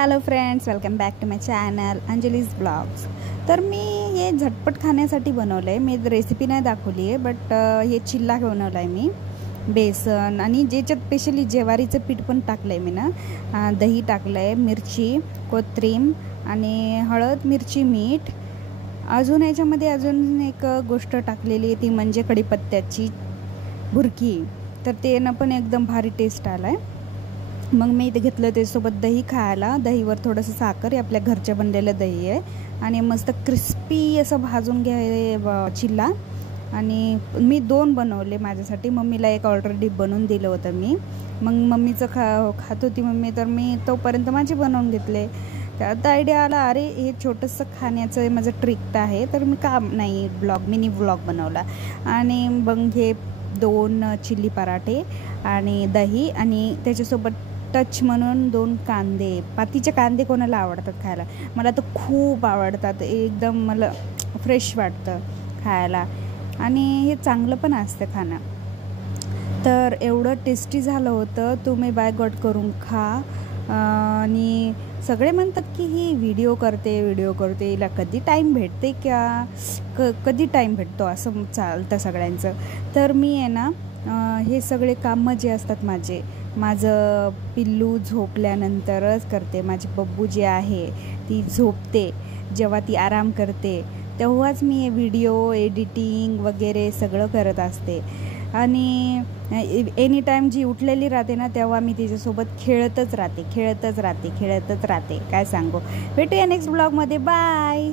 Hello friends, welcome back to my channel Anjali's blogs. तर मी हे झटपट खाण्यासाठी बनवलं आहे। मी रेसिपी नाही दाखवली आहे, बट हे चिल्ला बनवला आहे मी। बेसन आणि ज्याच्यात स्पेशली ज्वारीचं पीठ पण टाकलं आहे मी ना। दही टाकलं आहे, मिरची, कोथिंबीर आणि हळद, मिरची, मीठ। अजून याच्यामध्ये अजून एक गोष्ट टाकलेली आहे, ती म्हणजे कढीपत्त्याची भुर्की। तर ते ना पण एकदम भारी टेस्ट आला आहे। मग मी इथे घेतलं त्यासोबत दही खायला। दहीवर थोडंसं साखर, आपल्या घरच्या बनलेलं दही आहे, आणि मस्त क्रिस्पी असं भाजून घ्या चिल्ला। आणि मी 2 बनवले माझ्यासाठी, मम्मीला एक ऑलरेडी बनवून दिलं होतं मी। मग मम्मीचं खात होती मम्मी, तर मी तोपर्यंत माझी बनवून घेतले। त्यात आयडिया आला, अरे हे छोटंसं खाण्याचं माझं ट्रिक आहे, तर मी का नाही मिनी व्लॉग बनवला। आणि मग हे 2 चिल्ली पराठे आणि दही, आणि त्याच्यासोबत टच म्हणून 2 कांदे। पातीचे कांदे कोणाला आवडतात खायला, मला तर खूप आवडतात, एकदम मला फ्रेश वाटतं खायला, आणि हे चांगलं पण असतं खाणं। तर एवढं टेस्टी झालं होतं, तुम्ही बाय गॉड करून खा। आणि सगळे म्हणतात की ही व्हिडिओ करते हिला कधी टाईम भेटते का, कधी टाईम भेटतो असं चालतं सगळ्यांचं। तर मी आहे ना, हे सगळे कामं जे असतात माझं पिल्लू झोपल्यानंतरच करते। माझी बब्बू जी आहे ती झोपते, जेव्हा ती आराम करते तेव्हाच मी व्हिडिओ एडिटिंग वगैरे सगळं करत असते। आणि एनी टाईम जी उठलेली राहते ना, तेव्हा मी तिच्यासोबत खेळतच राहते। काय सांगू, भेटूया नेक्स्ट ब्लॉगमध्ये, बाय।